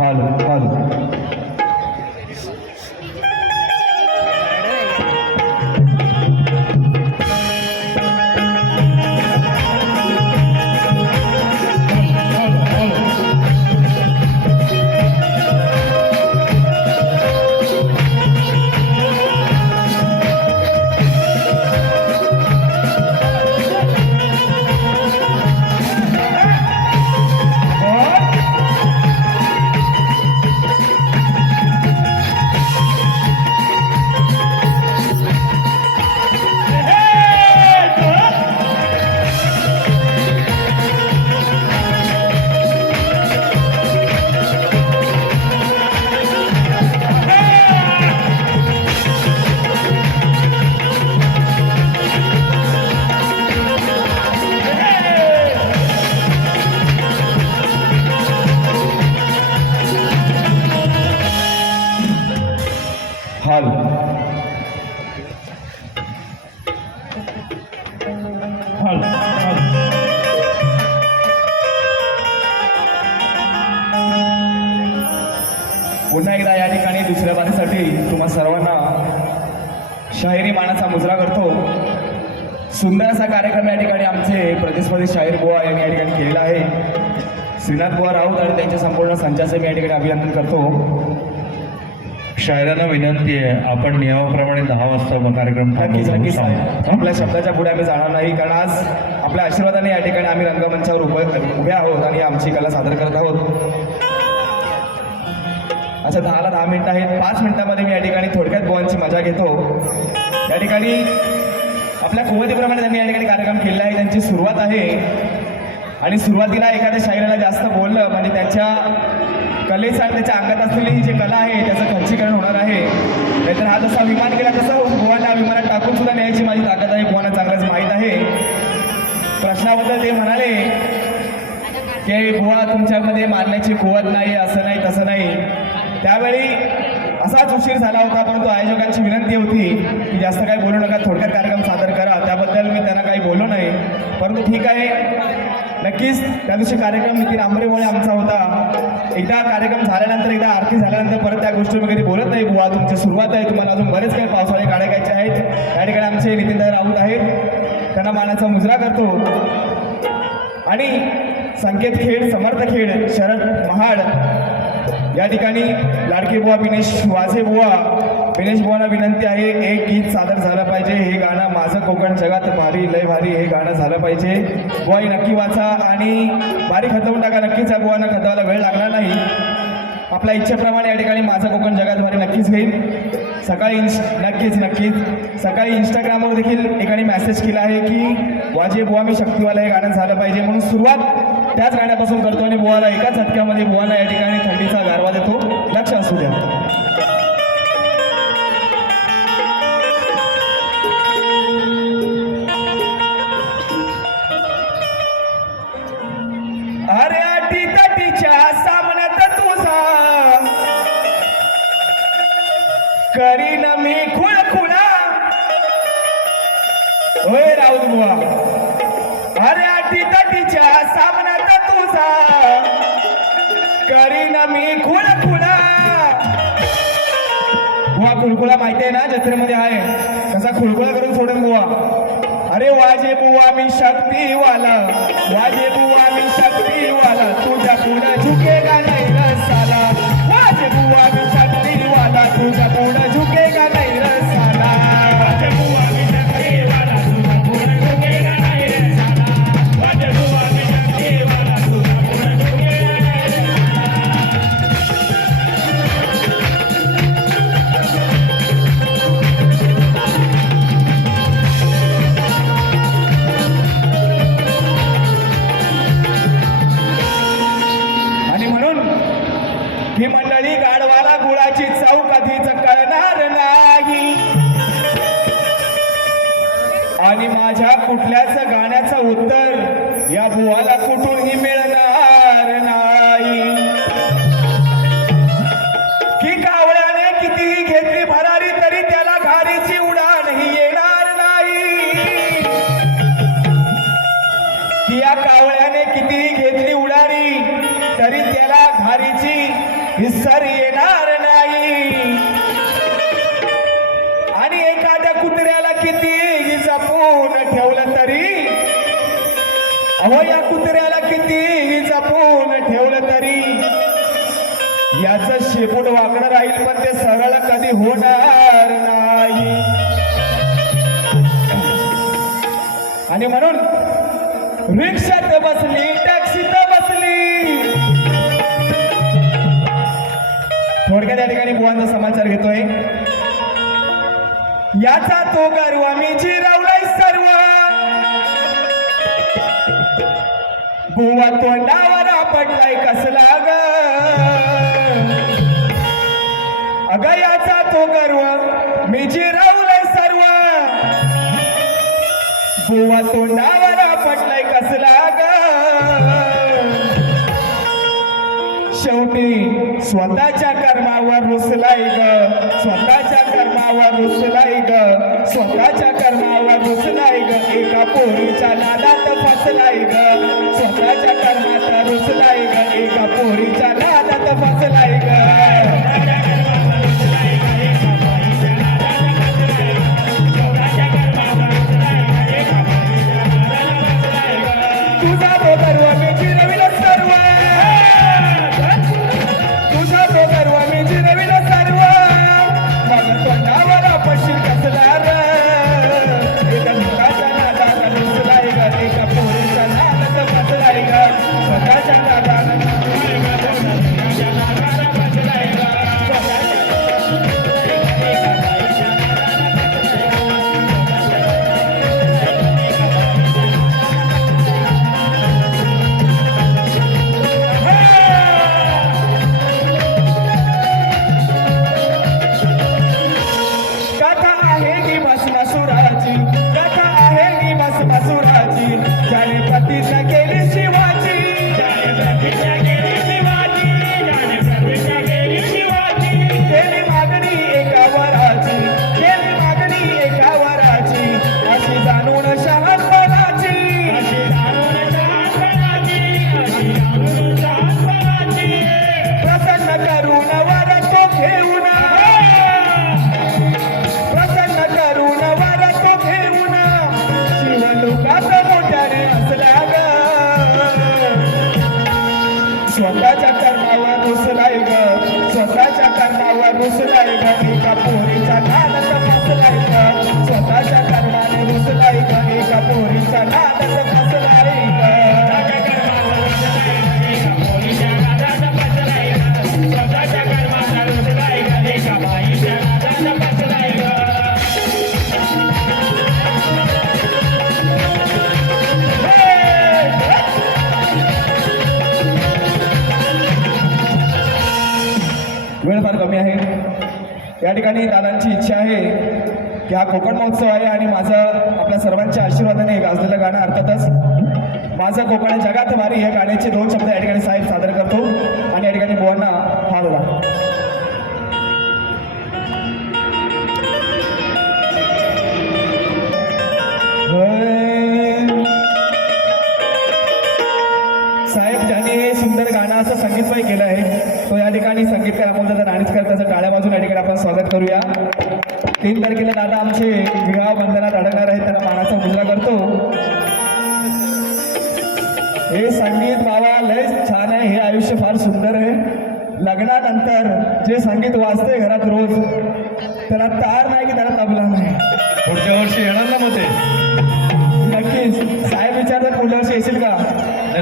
Hello hello hello पुन्हा एकदा या ठिकाणी दुसऱ्या बारीसाठी तुम्हा सर्वांना शाहिरी मानाचा मुजरा करतो. सुंदर असा कार्यक्रम या ठिकाणी आमचे प्रतिस्पर्धी शाहीर बुवा यांनी या ठिकाणी केलेला आहे. श्रीनाथ बुवा राऊत आणि त्यांच्या संपूर्ण संचाचे मी या ठिकाणी अभिनंदन करतो. शायरांना विनंती आहे, आपण नियमाप्रमाणे 10 वाजता कार्यक्रम नक्कीच आपल्या शब्दाच्या पुढे आम्ही जाणार नाही, कारण आज आपल्या आशीर्वादाने या ठिकाणी आम्ही रंगमंचावर उभे आहोत आणि आमची कला सादर करत आहोत. अच्छा 10 ला 10 मिनिटं आहेत. 5 मिनिटांमध्ये मी या ठिकाणी थोडक्यात बुवांची मजा घेतो. या ठिकाणी आपल्या कुवतीप्रमाणे त्यांनी या ठिकाणी कार्यक्रम केलेला आहे. त्यांची सुरुवात आहे आणि सुरुवातीला एखाद्या शाहिराला जास्त बोललं म्हणजे त्यांच्या कलेचा आणि त्याच्या अंगात असलेली ही जी कला आहे त्याचं खर्चीकरण होणार आहे. नाहीतर हा जसा विमान केला तसं बुवांना विमानात टाकून सुद्धा न्यायची माझी ताकद आहे. बुवांना चांगलंच माहीत आहे. प्रश्नाबद्दल ते म्हणाले की बुवा तुमच्यामध्ये मानण्याची कुवत नाही, असं नाही तसं नाही. त्यावेळी असाच उशीर झाला होता, परंतु आयोजकांची विनंती होती की जास्त काही बोलू नका, थोडक्यात कार्यक्रम सादर करा. त्याबद्दल मी त्यांना काही बोललो नाही, परंतु ठीक आहे. नक्कीच त्या दिवशी कार्यक्रम नितीन आंबरेमुळे आमचा होता. एकदा कार्यक्रम झाल्यानंतर, एकदा आरती झाल्यानंतर परत त्या गोष्टी मी कधी बोलत नाही. बुवा तुमची सुरुवात आहे, तुम्हाला अजून बरेच काही पावसाळे काढायचे आहेत. या ठिकाणी आमचे नितीनदाई राऊत आहेत, त्यांना मानाचा मुजरा करतो. आणि संकेत खेड, समर्थ खेड, शरद महाड या ठिकाणी लाडके बुवा बिनेश वाझे बुवा, बिनेश बुवांना विनंती आहे एक गीत सादर झालं पाहिजे. हे गाणं माझं कोकण जगात भारी लय भारी हे गाणं झालं पाहिजे. बुवाई नक्की वाचा आणि भारी खतवून टाका. नक्कीच या बुवांना खतवायला वेळ लागणार नाही. आपल्या इच्छेप्रमाणे या ठिकाणी माझं कोकण जगात भारी नक्कीच घेईल. सकाळी नक्कीच सकाळी इंस्टाग्रामवर देखील एकाने मेसेज केला आहे की वाजे बुवा मी शक्तीवाला हे गाणं झालं पाहिजे. म्हणून सुरुवात त्याच गाण्यापासून करतो आणि बुवाला एकाच झटक्यामध्ये बुवाला या ठिकाणी थंडीचा गारवा देतो. लक्ष असू द्या. अरे अटी तटीच्या सामन्यात तुझा करीन मी खुळखुळा. होय राऊत बुवा. अरे अटी तटीच्या सामन्यात तुझा करीन मी खुळखुळा. बुवा खुळखुळा माहिती आहे ना, जत्रेमध्ये आहे कसा खुळखुळा करून सोडून बुवा. अरे वाजे बुवा मी शक्तीवाला, वाजे बुवा मी शक्तीवाला, तुझ्या पुढं झुकेगा नाही रसाला. वाजे बुवा मी शक्तीवाला, तुझ्या पुढं झुकेगा नाही रसाला. वाजे बुवा मी शक्तीवाला, तुझ्या पुढं झुकेगा नाही रसाला. वाजे बुवा मी शक्तीवाला, तुझ्या पुढं झुकेगा नाही रसाला. ही मंडळी गाढवाला गुळाची चव कधीच कळणार नाही आणि माझ्या कुठल्याच गाण्याचं उत्तर या बुवाला कुठूनही मिळणार नाही. की कावळ्याने कितीही घेतली भरारी तरी त्याला घारीची उडाणही येणार नाही. की या कावळ्याने कितीही घेतली उडारी तरी त्याला घारीची विसर येणार नाही आणि एखाद्या कुत्र्याला किती जपून ठेवलं तरी अहो या कुत्र्याला किती जपून ठेवलं तरी याचं शेपूट वाकडं राहील पण ते सरळ कधी होणार नाही आणि म्हणून रिक्षात बसली टॅक्सीत बसली थोडक्यात या ठिकाणी बुवांचा समाचार घेतोय याचा तो गर्व मी जिरवलाय सर्व बुवा तोंडावर पडलाय कसला ग अग याचा तो गर्व मी जिरवलाय सर्व बुवा तोंडावर पडलाय कसला ग शेवटी स्वतःच्या कर्मावर रुसलाय ग स्वतःच्या कर्मावर रुसलाय ग स्वतःच्या कर्मावर रुसलाय ग एका पोरीच्या नादात फसलाय ग स्वतःच्या कर्मात रुसलाय ग एका पोरीच्या नादात फसलाय ग तुझा तो गर्व मी जिरविलं सर्व तुझा तो गर्व मी जिरविलं सर्व मग तोंडावर पशीर कसला ग एका भिकाच्या नादात रुसलाय ग एका पोरीच्या नादात फसलाय ग स्वतःच्या नादात कथा आहे की भस्मासुराची कथा आहे की भस्मासुराची ज्याने प्रतिज्ञा केली शिवाची केली मागणी एका वराची केली मागणी एका वराची अशी जाणून शहाणपणाची प्रसन्न करून वर तो घेऊन प्रसन्न करून वर तो घेऊन शिवलोकात मोठ्याने असला ग स्वतःच्या कर्मावर रुसलाय ग स्वतःच्या कर्मावर रुसलाय ग एका पोरीच्या नादात फसलाय ग स्वतःच्या कर्माने रुसलाय ग एका पोरीच्या नादात फसलाय ग वेळ फार कमी आहे या ठिकाणी दादांची इच्छा आहे की हा कोकण महोत्सव आहे आणि माझं आपल्या सर्वांच्या आशीर्वादाने गाजलेलं गाणं अर्थातच माझं कोकण जगात भारी या गाण्याचे 2 शब्द या ठिकाणी साहेब सादर करतो आणि या ठिकाणी बुवांना हा दिला साहेब ज्यांनी हे सुंदर गाणं असं संगीतमय केलं आहे तो या ठिकाणी संगीतकार अमोलदादा नाणीसकर त्याचं टाळ्या वाजून या ठिकाणी आपण स्वागत करूया 3 तारखेला दादा आमचे विवाह बंधनात अडकणार आहेत त्यांना मानाचा मुजरा करतो हे संगीत बाबा लय छान आहे हे आयुष्य फार सुंदर आहे लग्नानंतर जे संगीत वाजते घरात रोज त्याला तार नाही की त्याला तबला नाही पुढच्या वर्षी येणार ना मग ते नक्कीच साहेब विचारतात पुढल्या वर्षी येशील का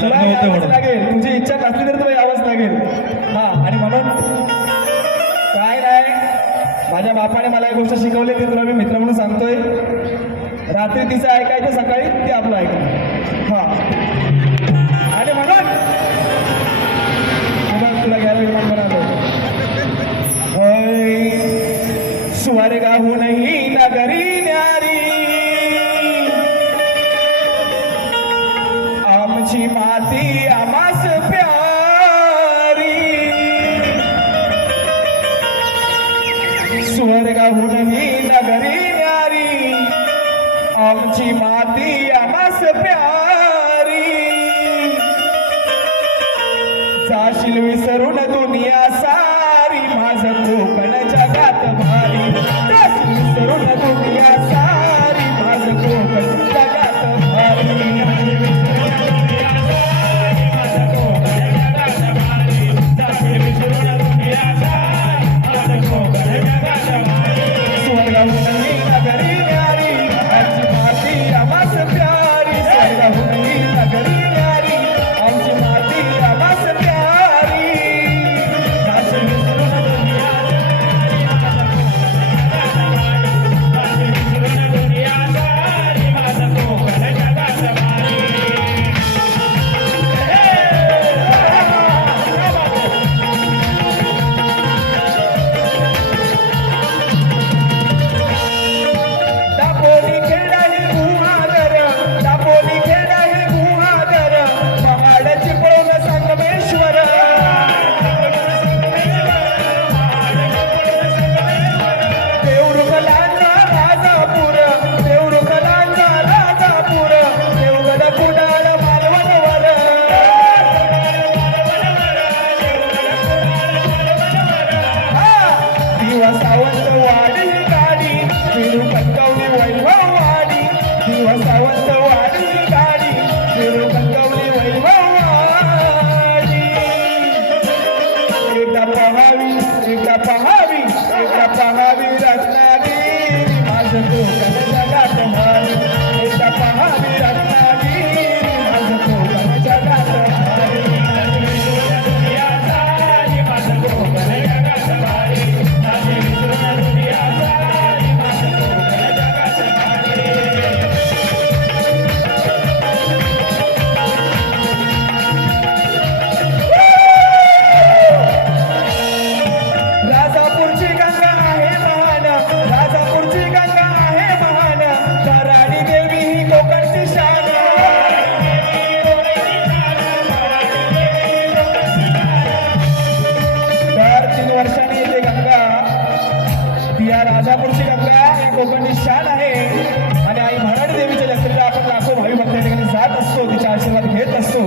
तुला यावंच लागेल तुझी इच्छा नसली तर तुला यावंच लागेल हा आणि म्हणून काय नाही माझ्या बापाने मला एक गोष्ट शिकवली ती तुला मी मित्र म्हणून सांगतोय रात्री तिचं ऐकायचं सकाळी ते आपलं ऐकायचं हा आणि म्हणून तुला घ्यायला विमान बनावलं स्वर्गाहूनही नगरी न्यारी आमची माती आमास प्यारी स्वर्गाहूनही नगरी न्यारी आमची माती आमास प्यारी जाशील विसरून दुनिया सा माझं कोकण जगात भारी त्याची विसरून दुनिया सारी माझं कोकण जगात भारी स्वर्गाहून नगरी न्यारी आमची माती आम्हास प्यारी स्वर्गाहून नगरी न्यारी आमची माती आम्हास प्यारी माझं विसरून दुनिया दापोली खेडा हे गुहागर दापोली खेडा हे गुहागर पहाडची पळून संगमेश्वर देवरुखलांचा राजापूर देवरुखलांचा राजापूर देवगड कुडाळ मालवणवर दिवसावंत वाडी गाडी फिरू कंगवली वैभव वाडी दिवसावंत वाडी गाडी फिरू कंगवली वैभव वाडी एकदा पहावी एकदा पहावी एकदा पहावी रत्नागिरी माझं कोकण जगात भारी एकदा पहावी रत्नागिरी माझं कोकण जगात भारी माझं कोकण जगात भारी माझे विसरून दुनिया सारी माझं कोकण जगात भारी राजापूरची गंगा आहे महान राजापूरची गंगा आहे महान कराडी देवी ही कोकणची शान दर 3 वर्षांनी येते गंगा ती या राजापूरची गंगा ही कोकणची शान आहे आणि आई भराडी देवीच्या जत्रेला आपण लाखो भावी भक्त या ठिकाणी जात असतो तिचा आशीर्वाद घेत असतो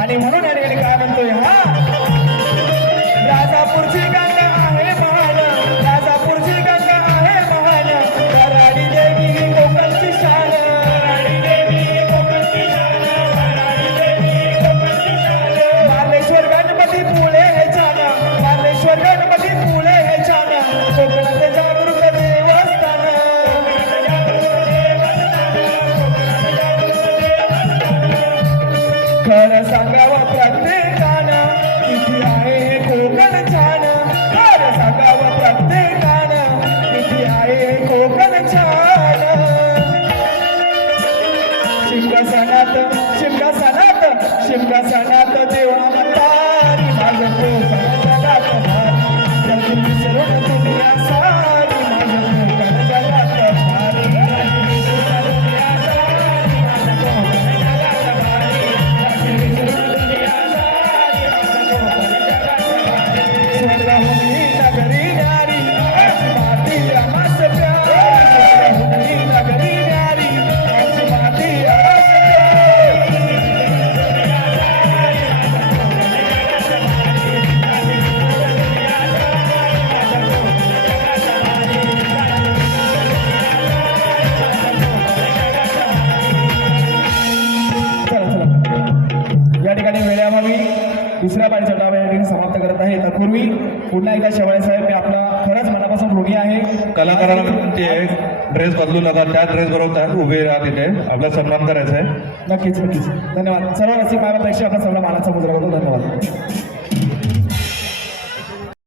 आणि म्हणून या ठिकाणी काय म्हणतोय हा राजापूरची गंगा आहे महान राजापूरची गंगा आहे महान कराडी देवी ही कोकणची शान कराडी देवी ही कोकणची शान कराडी देवी ही कोकणची शान मार्लेश्वर गणपती पुळे हे छान मार्लेश्वर गणपती पुळे हे छान कोकणाचे जागृत देवस्थान खरं सांगावं प्रत्येकानं किती आहे हे कोकण छान खरं सांगावं प्रत्येकानं किती आहे हे कोकण छान शिमगासनात शिमगासनात शिमगासनात देवा मतारी माझं कोकण जगात भारी त्याची विसरून दुनिया सारी माझं कोकण जगात भारी त्याची विसरून दुनिया सारी माझं कोकण जगात भारी त्याची विसरून दुनिया सारी माझं कोकण जगात भारी स्वर्गाहून नगरी न्यारी आमची माती आम्हास प्यारी स्वर्गाहून नगरी न्यारी आमची माती आम्हास प्यारी चला चला या ठिकाणी वेळेअभावी दुसऱ्या पाळीचा डाव या ठिकाणी समाप्त करत आहे तत्पूर्वी पुन्हा एकदा शेवाळे साहेब मी आपला खरंच मनापासून ऋणी आहे कलाकारांना विनंती आहे ड्रेस बदलू नका त्या ड्रेस बरोबर उभे राहा तिथे आपला सन्मान करायचा आहे नक्कीच नक्कीच धन्यवाद सर्व रसिक मानपेक्षा आपण सर्व मानाचा मुजरा करतो धन्यवाद